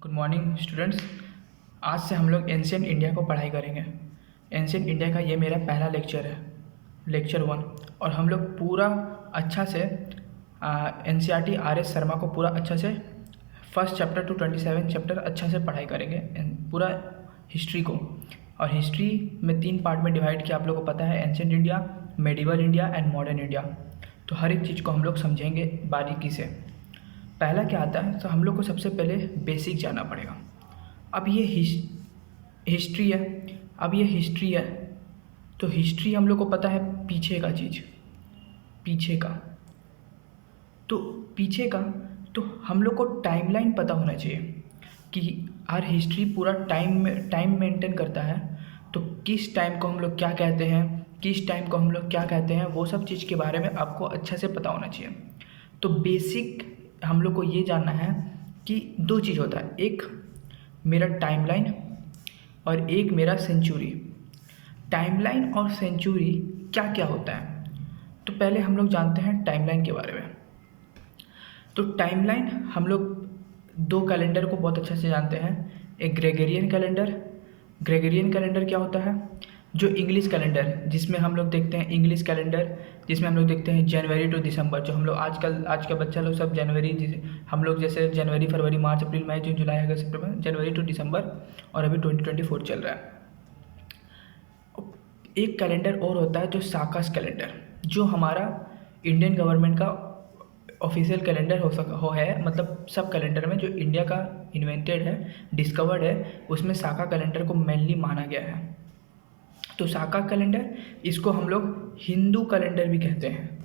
Good morning students. आज से हम लोग एंशियंट इंडिया को पढ़ाई करेंगे। एंशियंट इंडिया का ये मेरा पहला लेक्चर है, लेक्चर 1। और हम लोग पूरा अच्छा से NCERT RS शर्मा को पूरा अच्छा से फर्स्ट चैप्टर टू 27 चैप्टर अच्छा से पढ़ाई करेंगे, पूरा हिस्ट्री को। और हिस्ट्री में 3 पार्ट में डिवाइड किया, आप लोगों को पता है, ancient India, medieval India and modern India. तो हर एक चीज़ को हम लोग समझेंगे बारीकी से। पहला क्या आता है, तो हम लोग को सबसे पहले बेसिक जानना पड़ेगा। अब ये हिस्ट्री है। अब ये हिस्ट्री है तो हिस्ट्री हम लोग को पता है पीछे का चीज़, पीछे का। तो पीछे का तो हम लोग को टाइमलाइन पता होना चाहिए कि हर हिस्ट्री पूरा टाइम मेंटेन करता है। तो किस टाइम को हम लोग क्या कहते हैं, किस टाइम को हम लोग क्या कहते हैं, वो सब चीज़ के बारे में आपको अच्छा से पता होना चाहिए। तो बेसिक हम लोग को ये जानना है कि 2 चीज़ होता है, एक मेरा टाइमलाइन और एक मेरा सेंचुरी। टाइमलाइन और सेंचुरी क्या क्या होता है, तो पहले हम लोग जानते हैं टाइमलाइन के बारे में। तो टाइमलाइन हम लोग 2 कैलेंडर को बहुत अच्छे से जानते हैं। एक ग्रेगोरियन कैलेंडर। ग्रेगोरियन कैलेंडर क्या होता है, जो इंग्लिश कैलेंडर जिसमें हम लोग देखते हैं, इंग्लिश कैलेंडर जिसमें हम लोग देखते हैं जनवरी टू दिसंबर। जो हम लोग आजकल आज के बच्चा लोग सब जनवरी, हम लोग जैसे जनवरी, फरवरी, मार्च, अप्रैल, मई, जून, जुलाई, अगस्त, सितंबर, जनवरी टू दिसंबर, और अभी 2024 चल रहा है। एक कैलेंडर और होता है जो साकास कैलेंडर, जो हमारा इंडियन गवर्नमेंट का ऑफिशियल कैलेंडर हो है, मतलब सब कैलेंडर में जो इंडिया का इन्वेंटेड है, डिस्कवर्ड है, उसमें साका कैलेंडर को मेनली माना गया है। तो साका कैलेंडर, इसको हम लोग हिंदू कैलेंडर भी कहते हैं।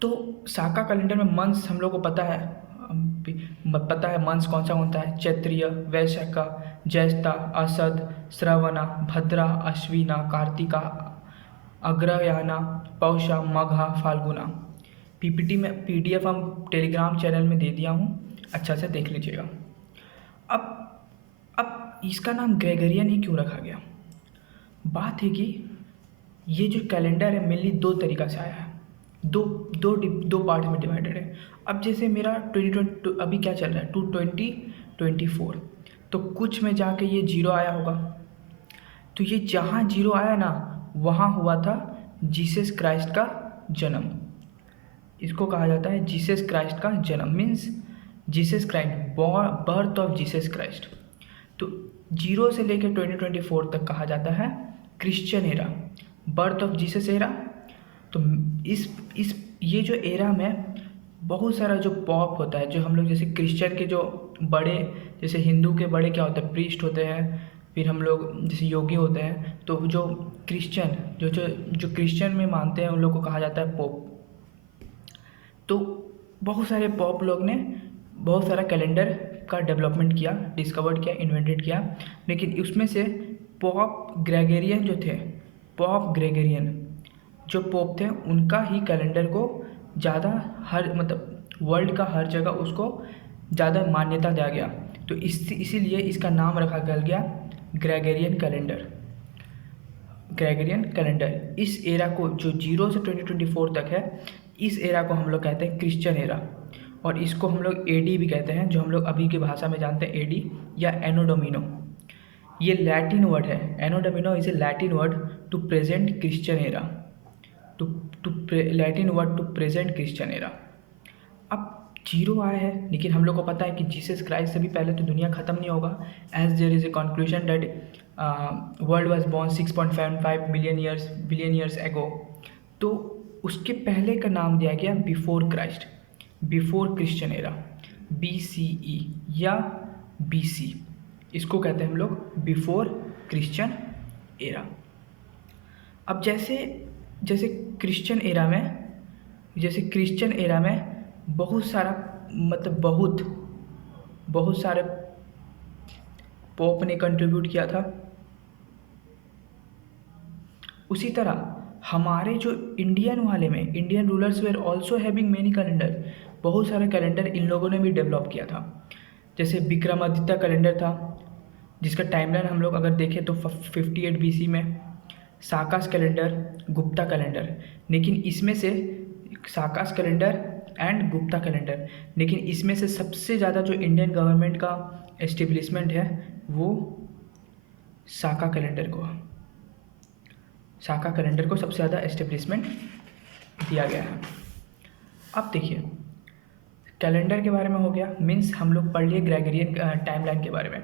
तो साका कैलेंडर में मंथ्स हम लोग को पता है, मंथ्स कौन सा होता है, चैत्रिय, वैशाखा, ज्येष्ठा, असद, श्रवणा, भद्रा, अश्विना, कार्तिका, अग्रहायना, पौषा, मघा, फाल्गुना। PPT में PDF हम टेलीग्राम चैनल में दे दिया हूँ, अच्छा से देख लीजिएगा। अब इसका नाम ग्रेगोरियन ही क्यों रखा गया? बात है कि ये जो कैलेंडर है मेनली 2 तरीक़ा से आया है, दो पार्ट में डिवाइडेड है। अब जैसे मेरा 2020 अभी क्या चल रहा है, 2024, तो कुछ में जाके ये 0 आया होगा। तो ये जहाँ 0 आया ना, वहाँ हुआ था जीसस क्राइस्ट का जन्म। इसको कहा जाता है जीसस क्राइस्ट का जन्म, means Jesus Christ, birth of Jesus Christ. तो 0 से लेकर 2024 तक कहा जाता है Christian era, birth of Jesus era. तो इस ये जो एरा में बहुत सारा जो पॉप होता है, जो हम लोग जैसे क्रिश्चियन के जो बड़े, जैसे हिंदू के बड़े क्या होते हैं, प्रीस्ट होते हैं, फिर हम लोग जैसे योगी होते हैं। तो जो क्रिश्चियन जो क्रिश्चियन में मानते हैं, उन लोग को कहा जाता है पोप। तो बहुत सारे पॉप लोग ने बहुत सारा कैलेंडर का डेवलपमेंट किया, डिस्कवर्ड किया, इन्वेंटेड किया। लेकिन उसमें से पॉप ग्रेगोरियन जो थे, पॉप ग्रेगोरियन जो पोप थे, उनका ही कैलेंडर को ज़्यादा मतलब वर्ल्ड का हर जगह उसको ज़्यादा मान्यता दिया गया। तो इसीलिए इसका नाम रखा गया ग्रेगोरियन कैलेंडर। ग्रेगोरियन कैलेंडर इस एरा को, जो 0 से 2024 तक है, इस एरा को हम लोग कहते हैं क्रिश्चियन एरा। और इसको हम लोग AD भी कहते हैं, जो हम लोग अभी की भाषा में जानते हैं AD या एनो डोमिनो। ये लैटिन वर्ड है, anno domini is a Latin word to present Christian era, Latin word to present Christian era. अब 0 आया है, लेकिन हम लोग को पता है कि जीसस क्राइस्ट से भी पहले तो दुनिया ख़त्म नहीं होगा, as there is a conclusion that world was born 6.75 billion years ago. तो उसके पहले का नाम दिया गया before Christ, before Christian era, BCE या BC, इसको कहते हैं हम लोग बिफोर क्रिश्चियन एरा। अब जैसे क्रिश्चियन एरा में बहुत सारा, मतलब बहुत सारे पोप ने कंट्रीब्यूट किया था। उसी तरह हमारे जो इंडियन वाले में, Indian rulers were also having many calendar, बहुत सारे कैलेंडर इन लोगों ने भी डेवलप किया था। जैसे विक्रमादित्य कैलेंडर था, जिसका टाइमलाइन हम लोग अगर देखें तो 58 BC में। साकास कैलेंडर, गुप्ता कैलेंडर, लेकिन इसमें से साकास कैलेंडर एंड गुप्ता कैलेंडर। लेकिन इसमें से सबसे ज़्यादा जो इंडियन गवर्नमेंट का एस्टेब्लिशमेंट है वो साका कैलेंडर को सबसे ज़्यादा एस्टेब्लिशमेंट दिया गया है। अब देखिए, कैलेंडर के बारे में हो गया, मीन्स हम लोग पढ़ लिए ग्रेगोरियन टाइमलाइन के बारे में।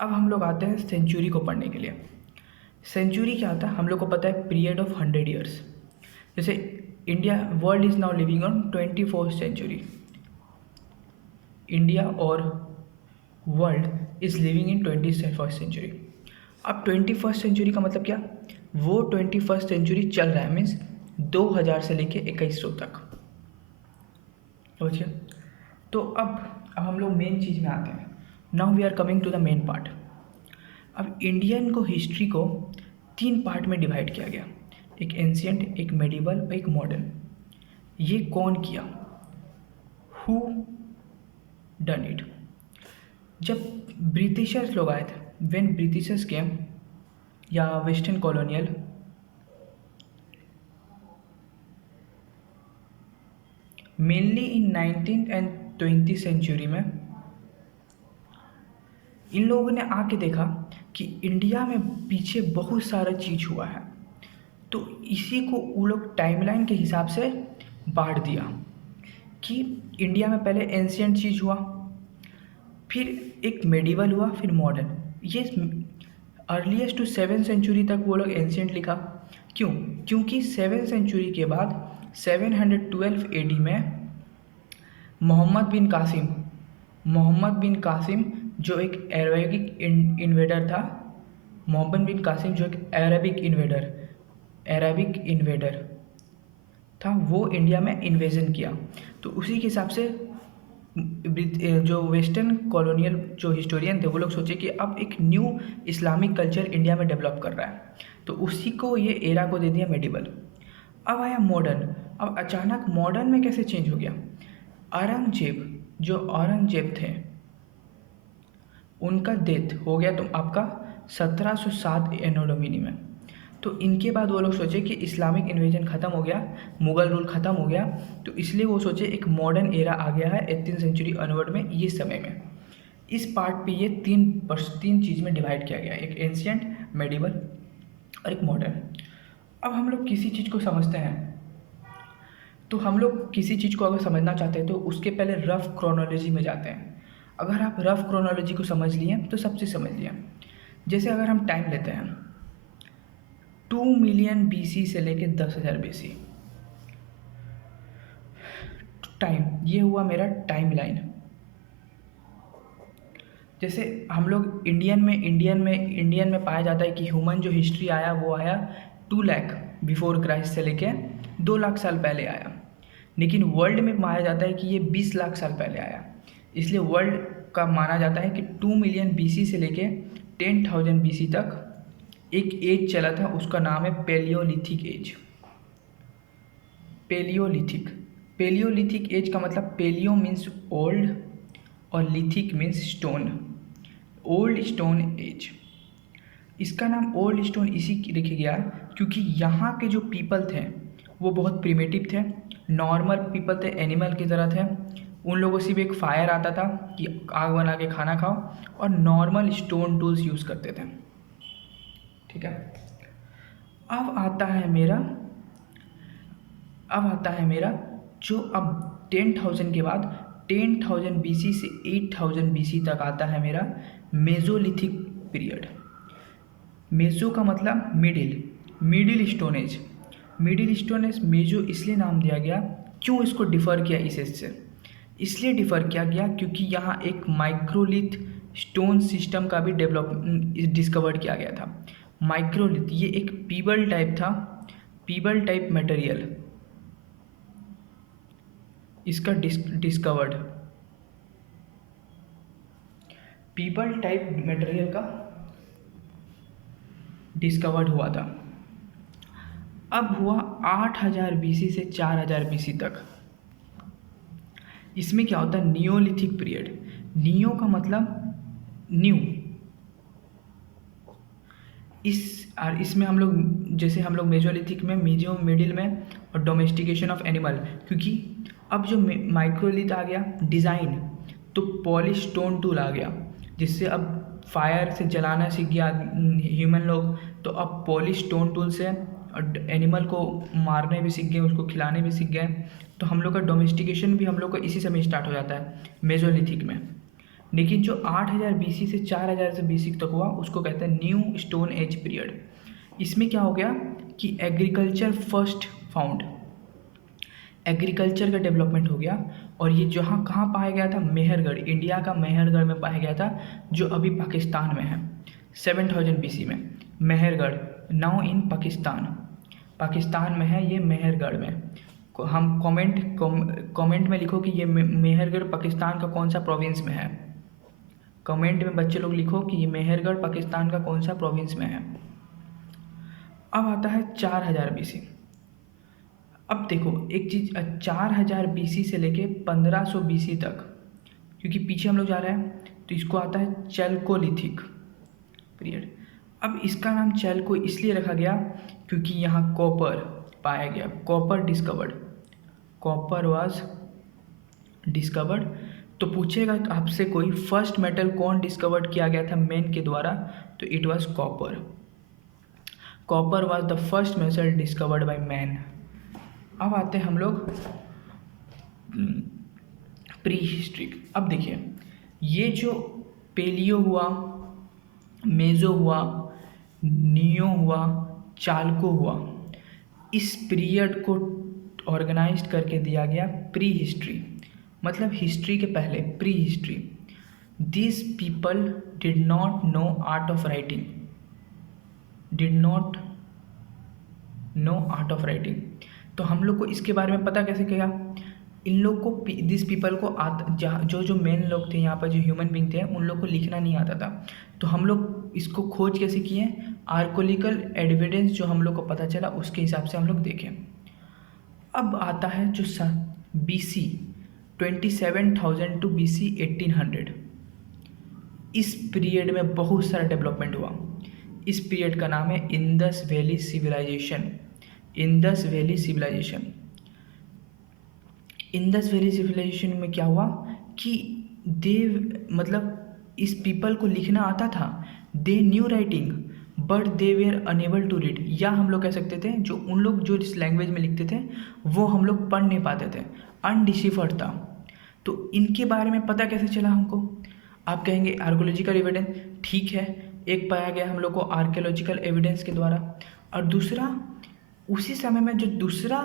अब हम लोग आते हैं सेंचुरी को पढ़ने के लिए। सेंचुरी क्या होता है, हम लोग को पता है पीरियड ऑफ 100 ईयर्स। जैसे India, world is now living on 24th century. India और world is living in 21st century. अब 21st सेंचुरी का मतलब क्या, वो 21st सेंचुरी चल रहा है, मीन्स 2000 से लेके 2100 तक। समझिए। तो अब हम लोग मेन चीज़ में आते हैं। Now we are coming to the main part. अब इंडियन को हिस्ट्री को 3 पार्ट में डिवाइड किया गया, एक एंशिएंट, एक मेडिवल और एक मॉडर्न। ये कौन किया, हु डन इट? जब ब्रिटिशर्स लोग आए थे, व्हेन ब्रिटिशर्स केम, या western colonial, mainly in 19th and 20th century में, इन लोगों ने आके देखा कि इंडिया में पीछे बहुत सारा चीज़ हुआ है, तो इसी को वो लोग टाइमलाइन के हिसाब से बांट दिया कि इंडिया में पहले एंशिएंट चीज़ हुआ, फिर एक मेडिवल हुआ, फिर मॉडर्न। ये अर्लीस्ट टू 7th सेंचुरी तक वो लोग एंशिएंट लिखा। क्यों? क्योंकि 7th सेंचुरी के बाद 712 AD में मोहम्मद बिन कासिम जो एक अरबिक इन्वेडर था, मोहम्मद बिन कासिम जो एक अरबिक इन्वेडर था, वो इंडिया में इन्वेजन किया। तो उसी के हिसाब से जो वेस्टर्न कॉलोनियल जो हिस्टोरियन थे वो लोग सोचे कि अब एक न्यू इस्लामिक कल्चर इंडिया में डेवलप कर रहा है, तो उसी को ये एरा को दे दिया मेडिवल। अब आया मॉडर्न। अब अचानक मॉडर्न में कैसे चेंज हो गया, औरंगजेब थे, उनका डेथ हो गया तो आपका 1707 एनो डोमिनी में। तो इनके बाद वो लोग सोचे कि इस्लामिक इन्वेजन ख़त्म हो गया, मुग़ल रूल ख़त्म हो गया, तो इसलिए वो सोचे एक मॉडर्न एरा आ गया है 18th सेंचुरी ऑनवर्ड में। ये समय में इस पार्ट पे ये तीन चीज़ में डिवाइड किया गया, एक एंशिएंट, मेडिवल और एक मॉडर्न। अब हम लोग किसी चीज़ को समझते हैं, तो हम लोग किसी चीज़ को अगर समझना चाहते हैं तो उसके पहले रफ क्रोनोलॉजी में जाते हैं। अगर आप रफ क्रोनोलॉजी को समझ लिए तो सब चीज़ समझ लिए। जैसे अगर हम टाइम लेते हैं 2 मिलियन BC से लेके 10,000 BC टाइम, ये हुआ मेरा टाइम लाइन। जैसे हम लोग इंडियन में पाया जाता है कि ह्यूमन जो हिस्ट्री आया वो आया 2 लाख बिफोर क्राइस्ट से लेके 2 लाख साल पहले आया, लेकिन वर्ल्ड में माना जाता है कि ये 20 लाख साल पहले आया। इसलिए वर्ल्ड का माना जाता है कि 2 मिलियन BC से लेके 10,000 BC तक एक एज चला था, उसका नाम है पैलियोलिथिक एज। पैलियोलिथिक एज का मतलब पैलियो मीन्स ओल्ड और lithic means stone, old stone age. इसका नाम ओल्ड स्टोन इसी रखा गया क्योंकि यहाँ के जो पीपल थे वो बहुत प्रिमिटिव थे, नॉर्मल पीपल थे, एनिमल की तरह थे। उन लोगों से भी एक फायर आता था कि आग बना के खाना खाओ, और नॉर्मल स्टोन टूल्स यूज़ करते थे। ठीक है। अब आता है मेरा जो अब 10,000 के बाद 10,000 BC से 8,000 BC तक आता है मेरा मेसोलिथिक पीरियड। मेसो का मतलब मिडिल स्टोन एज। मेसो इसलिए नाम दिया गया, क्यों इसको डिफ़र किया इस एज से, इसलिए डिफ़र किया गया क्योंकि यहाँ एक माइक्रोलिथ स्टोन सिस्टम का भी डिस्कवर किया गया था। माइक्रोलिथ ये एक पीबल टाइप मटेरियल, इसका डिस्कवर्ड पीबल टाइप मटेरियल का डिस्कवर्ड हुआ था। अब हुआ 8,000 BC से 4,000 BC तक। इसमें क्या होता है, नियोलिथिक पीरियड। नियो का मतलब न्यू। इसमें हम लोग मेजोलिथिक में, मिडिल में और डोमेस्टिकेशन ऑफ एनिमल, क्योंकि अब जो माइक्रोलिथ आ गया डिज़ाइन, तो पॉलिश स्टोन टूल आ गया, जिससे अब फायर से जलाना सीख गया ह्यूमन लोग, तो अब पॉलिश स्टोन टूल से एनिमल को मारने भी सीख गए, उसको खिलाने भी सीख गए। तो हम लोग का डोमेस्टिकेशन भी हम लोग का इसी समय स्टार्ट हो जाता है, मेसोलिथिक में। लेकिन जो 8000 BC से 4000 से BC तक हुआ, उसको कहते हैं न्यू स्टोन एज पीरियड। इसमें क्या हो गया कि एग्रीकल्चर फर्स्ट फाउंड, एग्रीकल्चर का डेवलपमेंट हो गया। और ये जहाँ कहाँ पाया गया था, मेहरगढ़, इंडिया का मेहरगढ़ में पाया गया था, जो अभी पाकिस्तान में है। 7000 BC में मेहरगढ़, नाउ इन पाकिस्तान, पाकिस्तान में है ये मेहरगढ़ में। हम कमेंट में लिखो कि ये मेहरगढ़ पाकिस्तान का कौन सा प्रोविंस में है। कमेंट में बच्चे लोग लिखो कि ये मेहरगढ़ पाकिस्तान का कौन सा प्रोविंस में है। अब आता है 4000 BC। अब देखो एक चीज़, 4000 BC से लेके 1500 BC तक, क्योंकि पीछे हम लोग जा रहे हैं, तो इसको आता है चैल्कोलिथिक पीरियड। अब इसका नाम चैल्को इसलिए रखा गया क्योंकि यहाँ कॉपर पाया गया, copper discovered, copper was discovered. तो पूछेगा आपसे कोई फर्स्ट मेटल कौन डिस्कवर्ड किया गया था मैन के द्वारा, तो it was copper. Copper was the first metal discovered by man. अब आते हैं हम लोग प्री हिस्ट्री। अब देखिए ये जो पेलियो हुआ, मेजो हुआ, नियो हुआ, चाल्को हुआ, इस पीरियड को ऑर्गेनाइज्ड करके दिया गया प्री हिस्ट्री, मतलब हिस्ट्री के पहले, pre history. This people did not know art of writing, did not know art of writing. तो हम लोग को इसके बारे में पता कैसे किया, इन लोग को, दिस पीपल को जो मेन लोग थे यहाँ पर, जो ह्यूमन बींग थे, उन लोग को लिखना नहीं आता था। तो हम लोग इसको खोज कैसे किए, आर्कोलॉजिकल एविडेंस जो हम लोग को पता चला उसके हिसाब से हम लोग देखें। अब आता है जो BC 27,000 टू BC 1800, इस पीरियड में बहुत सारा डेवलपमेंट हुआ। इस पीरियड का नाम है Indus valley civilization. Indus valley civilization, Indus valley civilization में क्या हुआ कि मतलब इस पीपल को लिखना आता था, they knew writing but they were unable to read, या हम लोग कह सकते थे जो उन लोग जो इस लैंग्वेज में लिखते थे वो हम लोग पढ़ नहीं पाते थे, अनडिसिफर्ड था। तो इनके बारे में पता कैसे चला हमको, आप कहेंगे आर्कोलॉजिकल एविडेंस, ठीक है, एक पाया गया हम लोग को आर्कियोलॉजिकल एविडेंस के द्वारा, और दूसरा उसी समय में जो दूसरा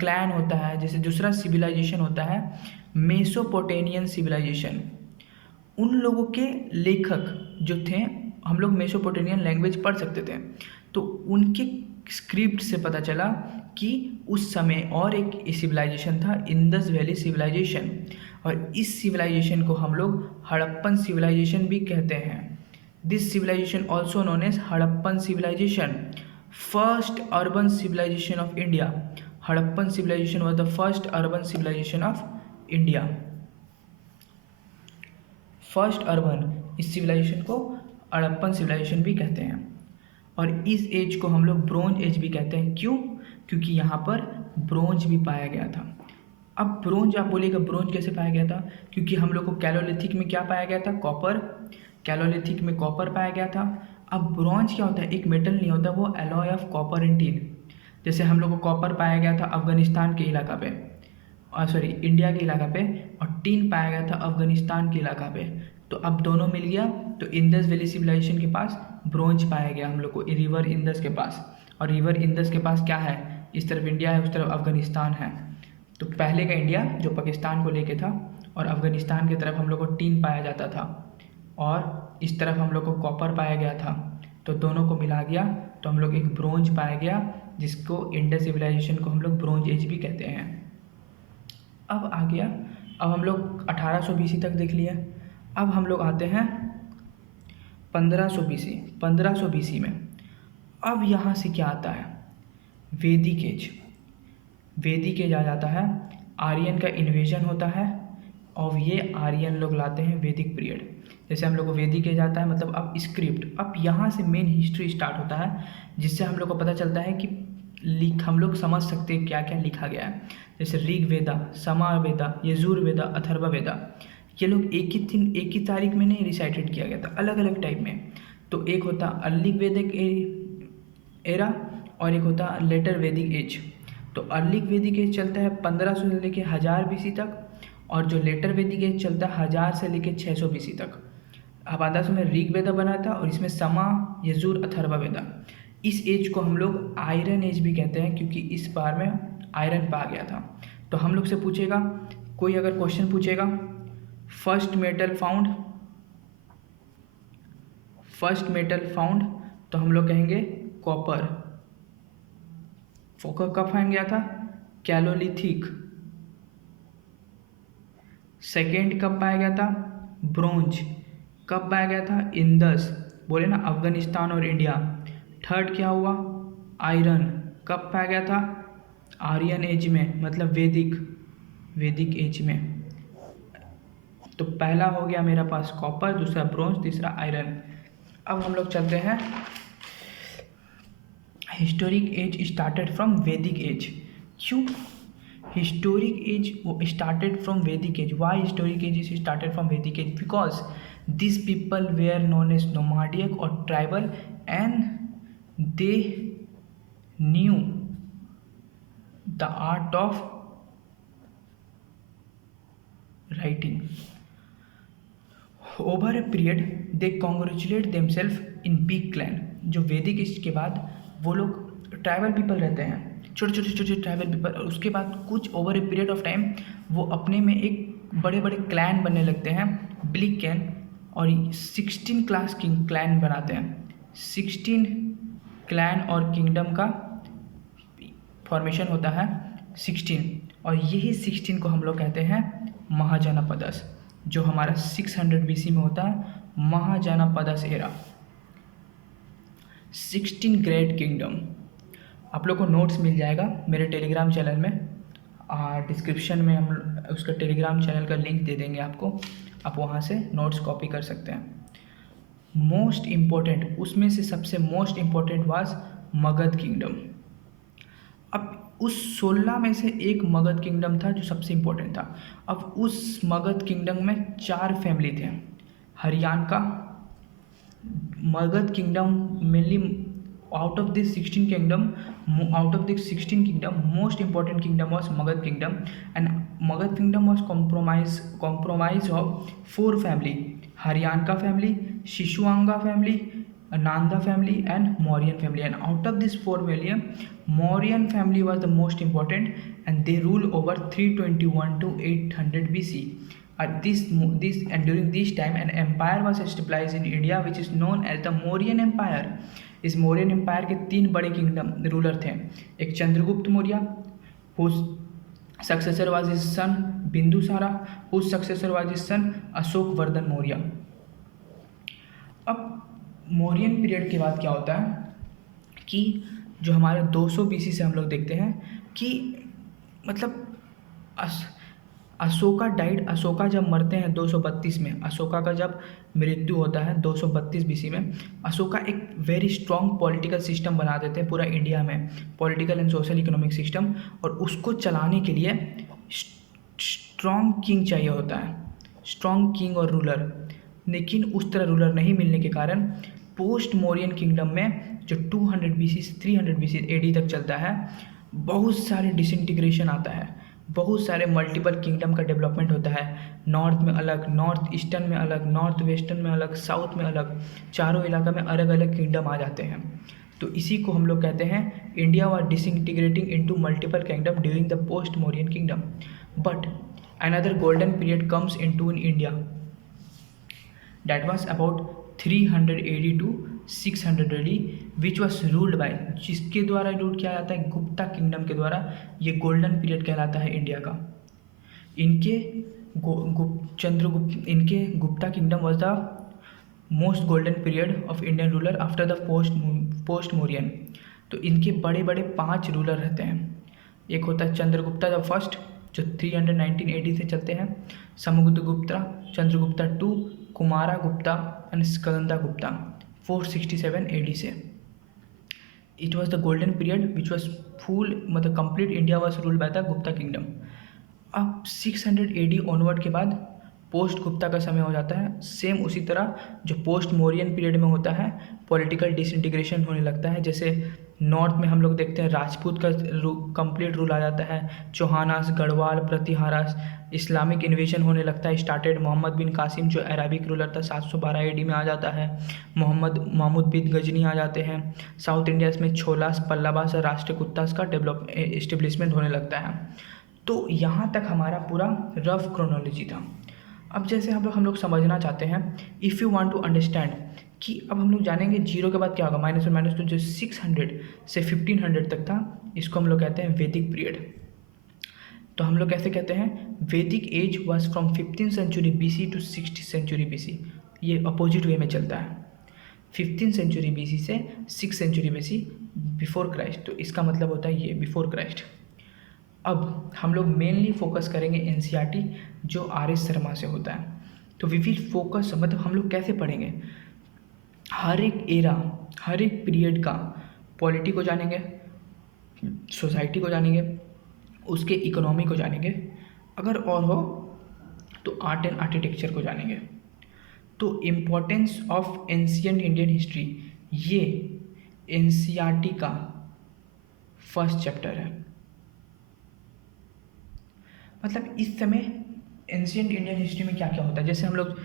क्लैन होता है, जैसे दूसरा सिविलाइजेशन होता है मेसोपोटेमियन सिविलाइजेशन, उन लोगों के लेखक जो थे, हम लोग मेसोपोटेमियन लैंग्वेज पढ़ सकते थे, तो उनके स्क्रिप्ट से पता चला कि उस समय और एक सिविलाइजेशन था, इंडस वैली सिविलाइजेशन, और इस सिविलाइजेशन को हम लोग हड़प्पन सिविलाइजेशन भी कहते हैं। This civilization also known as Harappan civilization, first urban civilization of India. Harappan civilization was the first urban civilization of India, first urban, इस सिविलाइजेशन को हड़प्पन सिविलाइजेशन भी कहते हैं। और इस एज को हम लोग ब्रोंज एज भी कहते हैं, क्यों, क्योंकि यहाँ पर ब्रोंज भी पाया गया था। अब ब्रोंज, आप बोलिएगा ब्रोंज कैसे पाया गया था, क्योंकि हम लोग को कैलोलिथिक में क्या पाया गया था, कॉपर, कैलोलिथिक में कॉपर पाया गया था। अब ब्रोंज क्या होता है, एक मेटल नहीं होता, वो alloy of copper and tin. जैसे हम लोग को कॉपर पाया गया था अफगानिस्तान के इलाका पे, सॉरी इंडिया के इलाका पे, और टिन पाया गया था अफगानिस्तान के इलाका पे। तो अब दोनों मिल गया, तो इंडस वैली सिविलाइजेशन के पास ब्रोंज पाया गया हम लोग को, रिवर इंडस के पास। और रिवर इंडस के पास क्या है, इस तरफ इंडिया है, उस तरफ अफगानिस्तान है। तो पहले का इंडिया जो पाकिस्तान को लेके था, और अफगानिस्तान की तरफ हम लोग को टिन पाया जाता था, और इस तरफ हम लोग को कॉपर पाया गया था। तो दोनों को मिला गया तो हम लोग एक ब्रोंज पाया गया, जिसको इंडस सिविलाइजेशन को हम लोग ब्रोंज एज भी कहते हैं। अब आ गया, अब हम लोग 1800 BC तक देख लिया। अब हम लोग आते हैं 1500 BC, 1500 BC में। अब यहाँ से क्या आता है, वैदिक एज। वैदिक एज आ जाता है, आर्यन का इन्वेजन होता है, और ये आर्यन लोग लाते हैं वैदिक पीरियड। जैसे हम लोग को वैदिक एज आता है, मतलब अब स्क्रिप्ट, अब यहाँ से मेन हिस्ट्री स्टार्ट होता है, जिससे हम लोग को पता चलता है कि हम लोग समझ सकते हैं क्या क्या लिखा गया है। जैसे ऋग वेदा, सामवेदा, यजुर्वेदा, अथर्ववेदा, ये लोग एक ही तारीख में नहीं रिसाइटेड किया गया था, अलग अलग टाइप में। तो एक होता अर्ली वैदिक एरा और एक होता लेटर वैदिक एज। तो अर्ली वैदिक एज चलता है 1500 से लेकर 1000 BC तक, और जो लेटर वैदिक एज चलता है 1000 से लेकर 600 BC तक। अब 1500 में ऋग वेदा बना था और इसमें समा, यजुर, अथर्ववेदा। इस एज को हम लोग आयरन एज भी कहते हैं, क्योंकि इस बार में आयरन पा गया था। तो हम लोग से पूछेगा, कोई अगर क्वेश्चन पूछेगा, फर्स्ट मेटल फाउंड, तो हम लोग कहेंगे कॉपर। फोकर कब फाइंड गया था? कैलोलिथिक। सेकेंड कब पाया गया था? ब्रोंज। कब पाया गया था? इंदस। बोले ना, अफगानिस्तान और इंडिया। थर्ड क्या हुआ? आयरन। कब पाया गया था? आर्यन एज में, मतलब वैदिक एज में। तो पहला हो गया मेरा पास कॉपर, दूसरा ब्रोंज, तीसरा आयरन। अब हम लोग चलते हैं, historic age started from Vedic age. क्यों historic age started from Vedic age? Why historic age is started from Vedic age? Because this people were known as nomadic और tribal, and they knew the art of writing. Over a period they congratulate themselves in big clan. जो Vedic as के बाद वो लोग tribal people रहते हैं, छोटे tribal people, और उसके बाद कुछ over a period of time वो अपने में एक बड़े बड़े क्लैन बनने लगते हैं, बिग क्लैन, और 16 क्लास किंग क्लैन बनाते हैं। 16 क्लैन और किंगडम का फॉर्मेशन होता है 16, और यही 16 को हम लोग कहते हैं महाजनपदस, जो हमारा 600 BC में होता है, महाजनपदस एरा। 16 great kingdom. आप लोग को नोट्स मिल जाएगा मेरे टेलीग्राम चैनल में, डिस्क्रिप्शन में हम उसका टेलीग्राम चैनल का लिंक दे देंगे आपको, आप वहाँ से नोट्स कॉपी कर सकते हैं। मोस्ट इम्पोर्टेंट, उसमें से सबसे most important was Magadh kingdom. अब उस 16 में से एक मगध किंगडम था जो सबसे इम्पोर्टेंट था। अब उस मगध किंगडम में 4 फैमिली थे। हरियाणा का Magadh kingdom mainly out of this 16 kingdom, most important kingdom was Magad kingdom, and Magad kingdom was compromised of 4 family: Haryanka family, Shishuanga family, Nanda family, and Mauryan family. And out of this 4 family, Mauryan family was the most important, and they ruled over 321 to 800 BC. At this and during this time, an empire was established in India, which is known as the Mauryan Empire. इस Mauryan empire के 3 बड़े kingdom ruler थे। एक Chandragupta Maurya, whose successor was his son Bindusara, whose successor was his son Ashok Vardhan Maurya. अब Mauryan period के बाद क्या होता है कि जो हमारे 200 BC से हम लोग देखते हैं कि मतलब अशोका डाइड, अशोका जब मरते हैं 232 में, अशोका का जब मृत्यु होता है 232 BC में, अशोका एक वेरी स्ट्रॉन्ग पॉलिटिकल सिस्टम बना देते हैं पूरा इंडिया में, political and social economic system, और उसको चलाने के लिए स्ट्रॉन्ग किंग चाहिए होता है, स्ट्रॉन्ग किंग और रूलर। लेकिन उस तरह रूलर नहीं मिलने के कारण पोस्ट मौर्यन किंगडम में जो 200 BC से 300 BC AD तक चलता है, बहुत सारे डिसइंटीग्रेशन आता है, बहुत सारे मल्टीपल किंगडम का डेवलपमेंट होता है। नॉर्थ में अलग, नॉर्थ ईस्टर्न में अलग, नॉर्थ वेस्टर्न में अलग, साउथ में अलग, चारों इलाका में अलग अलग किंगडम आ जाते हैं। तो इसी को हम लोग कहते हैं India was disintegrating into multiple kingdom during the post Mauryan kingdom. But another golden period comes into in India, that was about 300 AD to 600 AD, which was ruled bye, जिसके द्वारा रूल किया जाता है गुप्ता किंगडम के द्वारा। ये गोल्डन पीरियड कहलाता है इंडिया का। इनके इनके Gupta kingdom was the most golden period of Indian ruler after the post Mauryan. तो इनके बड़े बड़े 5 रूलर रहते हैं। एक होता है चंद्रगुप्ता द फर्स्ट, जो 319 AD से चलते हैं, समुद्रगुप्ता, चंद्रगुप्ता 2, कुमारा गुप्ता एंड स्कंदा गुप्ता 467 AD से। It was the golden period which was full, मतलब complete India was ruled by the Gupta kingdom. अब 600 AD ऑनवर्ड के बाद पोस्ट गुप्ता का समय हो जाता है। सेम उसी तरह जो पोस्ट मौर्यन पीरियड में होता है, पॉलिटिकल डिसइंटीग्रेशन होने लगता है। जैसे नॉर्थ में हम लोग देखते हैं राजपूत का कंप्लीट रूल आ जाता है, चौहानास, गढ़वाल, प्रतिहारास, इस्लामिक इन्वेजन होने लगता है स्टार्टेड। मोहम्मद बिन कासिम जो अरबिक रूलर था 712 AD में आ जाता है। मोहम्मद महमूद बिन गजनी आ जाते हैं। साउथ इंडिया में छोलास, पल्लवास और राष्ट्रकूटास का डेवलप एस्टेब्लिशमेंट होने लगता है। तो यहाँ तक हमारा पूरा रफ क्रोनोलॉजी था। अब जैसे हम लोग समझना चाहते हैं, if you want to understand कि अब हम लोग जानेंगे जीरो के बाद क्या होगा, -1 -2 जो 600 से 1500 तक था, इसको हम लोग कहते हैं वैदिक पीरियड। तो हम लोग कैसे कहते हैं, Vedic age was from 15th century BC to 60th century BC। ये अपोजिट वे में चलता है, 15th सेंचुरी BC से 6th century BC before Christ. तो इसका मतलब होता है ये बिफोर क्राइस्ट। अब हम लोग मेनली फोकस करेंगे NCERT जो RS शर्मा से होता है। तो वी विल फोकस, मतलब हम लोग कैसे पढ़ेंगे, हर एक एरा, हर एक पीरियड का पॉलिटी को जानेंगे, सोसाइटी को जानेंगे, उसके इकोनॉमी को जानेंगे, अगर और हो तो आर्ट एंड आर्किटेक्चर को जानेंगे। तो importance of ancient Indian history, ये NCERT का फर्स्ट चैप्टर है। मतलब इस समय एंशिएंट इंडियन हिस्ट्री में क्या क्या होता है, जैसे हम लोग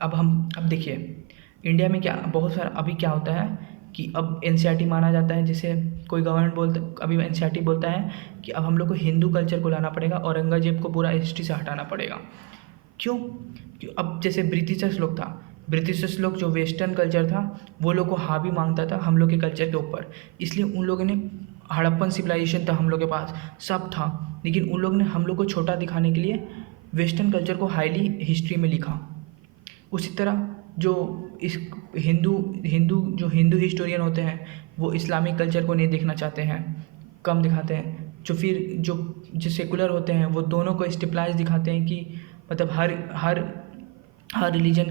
अब देखिए इंडिया में क्या बहुत सारा अभी क्या होता है कि अब NCERT माना जाता है। जैसे कोई गवर्नमेंट अभी NCERT बोलता है कि अब हम लोग को हिंदू कल्चर को लाना पड़ेगा, औरंगजेब को पूरा हिस्ट्री से हटाना पड़ेगा। क्यों? अब जैसे ब्रिटिशर्स लोग जो वेस्टर्न कल्चर था वो लोग को हावी मांगता था हम लोग के कल्चर के ऊपर, इसलिए उन लोगों ने हड़प्पन सिविलाइजेशन था हम लोग के पास, सब था, लेकिन उन लोग ने हम लोग को छोटा दिखाने के लिए वेस्टर्न कल्चर को हाईली हिस्ट्री में लिखा। उसी तरह जो इस हिंदू हिस्टोरियन होते हैं वो इस्लामिक कल्चर को नहीं देखना चाहते हैं, कम दिखाते हैं। जो सेकुलर होते हैं वो दोनों को स्टेपलाइज दिखाते हैं कि मतलब हर रिलीजन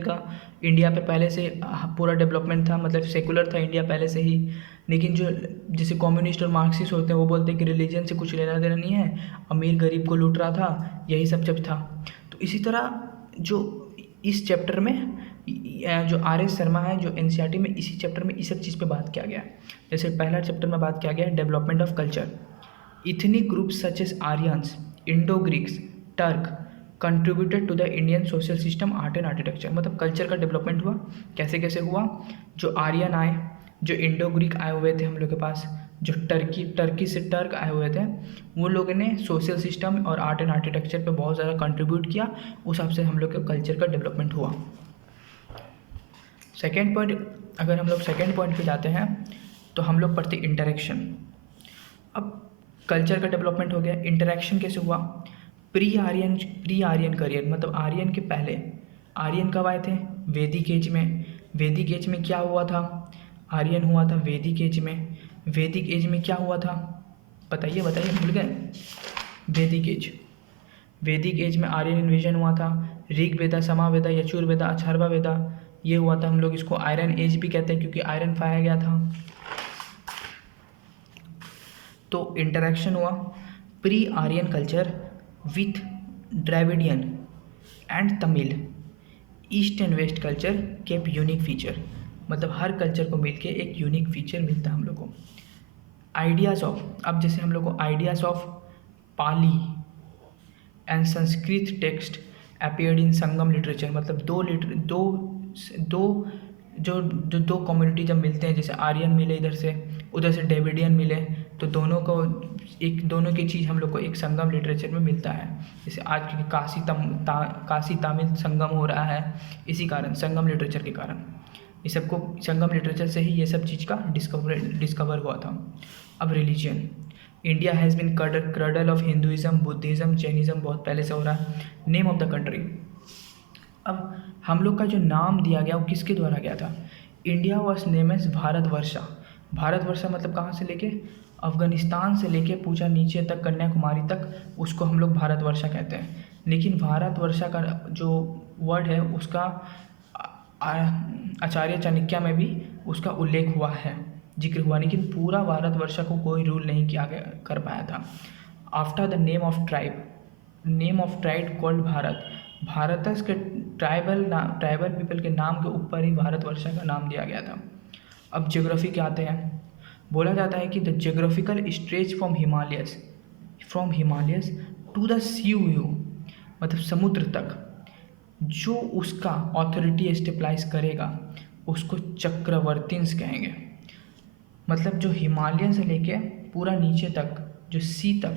का इंडिया पे पहले से पूरा डेवलपमेंट था, मतलब सेकुलर था इंडिया पहले से ही। लेकिन जो जैसे कम्युनिस्ट और मार्क्सिस्ट होते हैं वो बोलते हैं कि रिलीजन से कुछ लेना देना नहीं है, अमीर गरीब को लूट रहा था, यही सब जब था। तो इसी तरह जो इस चैप्टर में जो RS शर्मा है जो NCERT में इसी चैप्टर में इस सब चीज़ पे बात किया गया है। जैसे पहला चैप्टर में बात किया गया है development of culture, ethnic groups such as Aryans, Indo Greeks, Turk contributed to the Indian social system, art and architecture. मतलब कल्चर का डेवलपमेंट हुआ, कैसे कैसे हुआ, जो आर्यन आए, जो इंडो ग्रीक आए हुए थे हम लोग के पास, जो टर्की से टर्क आए हुए थे, वो लोगों ने सोशल सिस्टम और आर्ट एंड आर्किटेक्चर पे बहुत ज़्यादा कंट्रीब्यूट किया, उस हिसाब से हम लोग के कल्चर का डेवलपमेंट हुआ। सेकेंड पॉइंट, अगर हम लोग सेकेंड पॉइंट पे जाते हैं तो हम लोग पढ़ते इंटरेक्शन। अब कल्चर का डेवलपमेंट हो गया, इंटरेक्शन कैसे हुआ, प्री आर्यन करियर, मतलब आर्यन के पहले, आर्यन कब आए थे, वैदिक एज में। वैदिक एज में क्या हुआ था, आर्यन हुआ था वैदिक एज में। वैदिक एज में क्या हुआ था, बताइए भूल गए, वैदिक एज में आर्यन इन्वेजन हुआ था। ऋग वेदा, समावेदा, यजुर्वेदा, अथर्वा वेदा, ये हुआ था। हम लोग इसको आयरन एज भी कहते हैं क्योंकि आयरन पाया गया था। तो इंटरेक्शन हुआ, pre Aryan culture with Dravidian and Tamil, east and west culture kept unique feature, मतलब हर कल्चर को मिलके एक यूनिक फीचर मिलता है हम लोग को। आइडियाज़ ऑफ, अब जैसे हम लोग को ideas of Pali and Sanskrit text appeared in Sangam literature, मतलब दो कम्युनिटी जब मिलते हैं, जैसे आर्यन मिले इधर से, उधर से डेविडियन मिले, तो दोनों की चीज़ हम लोग को एक संगम लिटरेचर में मिलता है। जैसे आज के काशी तमिल संगम हो रहा है, इसी कारण संगम लिटरेचर के कारण, ये सबको संगम लिटरेचर से ही ये सब चीज़ का डिस्कवर हुआ था। अब religion, India has been cradle of Hinduism, Buddhism, Jainism, बहुत पहले से हो रहा है। नेम ऑफ द कंट्री, अब हम लोग का जो नाम दिया गया वो किसके द्वारा गया था, इंडिया वॉज नेम एज भारतवर्षा। भारतवर्षा मतलब कहाँ से लेके, अफ़गानिस्तान से लेके पूछा नीचे तक कन्याकुमारी तक, उसको हम लोग भारतवर्षा कहते हैं। लेकिन भारतवर्षा का जो वर्ड है उसका आचार्य चाणक्य में भी उसका उल्लेख हुआ है। जिक्र हुआ, लेकिन पूरा भारतवर्ष को कोई रूल नहीं किया गया कर पाया था। After the name of tribe called Bharat, Bharatas के ट्राइबल पीपल के नाम के ऊपर ही भारतवर्ष का नाम दिया गया था। अब ज्योग्राफी के आते हैं। बोला जाता है कि the geographical stretch from Himalayas to the sea view, मतलब समुद्र तक जो उसका ऑथोरिटी स्टेबलाइज करेगा उसको चक्रवर्तींस कहेंगे। मतलब जो हिमालय से लेके पूरा नीचे तक, जो सी तक,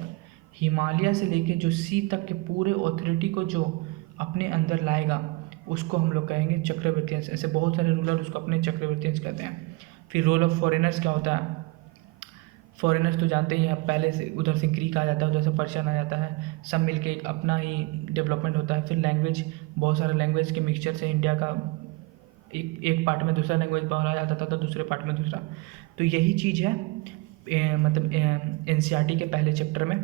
हिमालय से लेके जो सी तक के पूरे ऑथोरिटी को जो अपने अंदर लाएगा उसको हम लोग कहेंगे चक्रवर्तींस। ऐसे बहुत सारे रूलर उसको अपने चक्रवर्तींस कहते हैं। फिर रोल ऑफ फॉरेनर्स क्या होता है? फॉरेनर्स तो जानते ही हैं, पहले से उधर से ग्रीक आ जाता है, उधर से पर्शियन आ जाता है, सब मिलके एक अपना ही डेवलपमेंट होता है। फिर लैंग्वेज, बहुत सारे लैंग्वेज के मिक्सचर से इंडिया का एक पार्ट में दूसरा लैंग्वेज बोला जाता था तो दूसरे पार्ट में दूसरा। तो यही चीज़ है मतलब एनसीईआरटी के पहले चैप्टर में।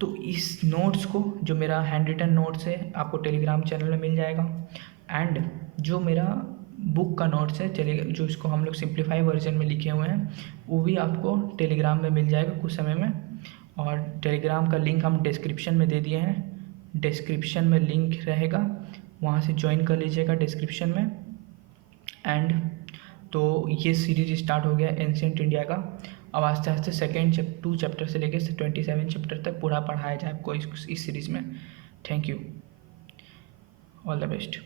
तो इस नोट्स को, जो मेरा हैंड रिटन नोट्स है, आपको टेलीग्राम चैनल में मिल जाएगा। एंड जो मेरा बुक का नोट्स है, चलिए, जो इसको हम लोग सिंप्लीफाई वर्जन में लिखे हुए हैं, वो भी आपको टेलीग्राम में मिल जाएगा कुछ समय में। और टेलीग्राम का लिंक हम डिस्क्रिप्शन में दे दिए हैं, डिस्क्रिप्शन में लिंक रहेगा, वहाँ से ज्वाइन कर लीजिएगा डिस्क्रिप्शन में। एंड तो ये सीरीज स्टार्ट हो गया एंशिएंट इंडिया का। अब आस्ते आस्ते 2 चैप्टर से लेकर 27 चैप्टर तक पूरा पढ़ाया जाए आपको इस सीरीज़ में। Thank you, all the best.